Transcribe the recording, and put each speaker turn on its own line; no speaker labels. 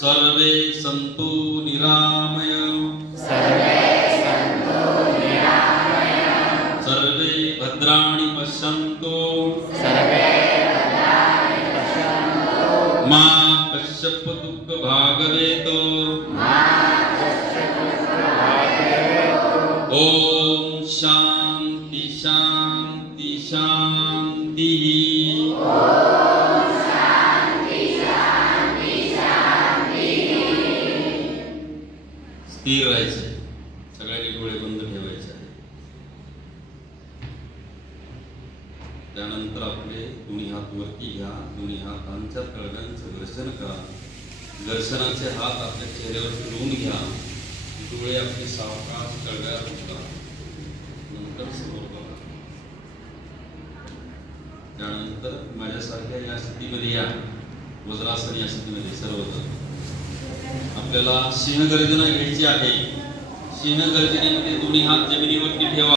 सर्वे सन्तु निरामय सर्वे सर्वे भद्राणि पश्यन्तु। मा कश्यप दुःख भागवेतो ॐ शान्ति शान्ति शान्तिः। स्थिर राहायचे सगळ्यांनी डोळे बंद ठेवायचे आहे त्यानंतर आपले दोन्ही हात वरती घ्या दोन्ही हातांच्या तळव्यांचं घर्षण करा घर्षणाचे हात आपल्या चेहऱ्यावर फिरवून घ्या डोळे आपले सावकाश तळव्यात उतरा नंतर समोर बघा त्यानंतर माझ्यासारख्या या स्थितीमध्ये या वज्रासन या स्थितीमध्ये सर्वजण आपल्याला सिंहगर्जना घ्यायची आहे. सिंहगर्जनेमध्ये दोन्ही हात जमीन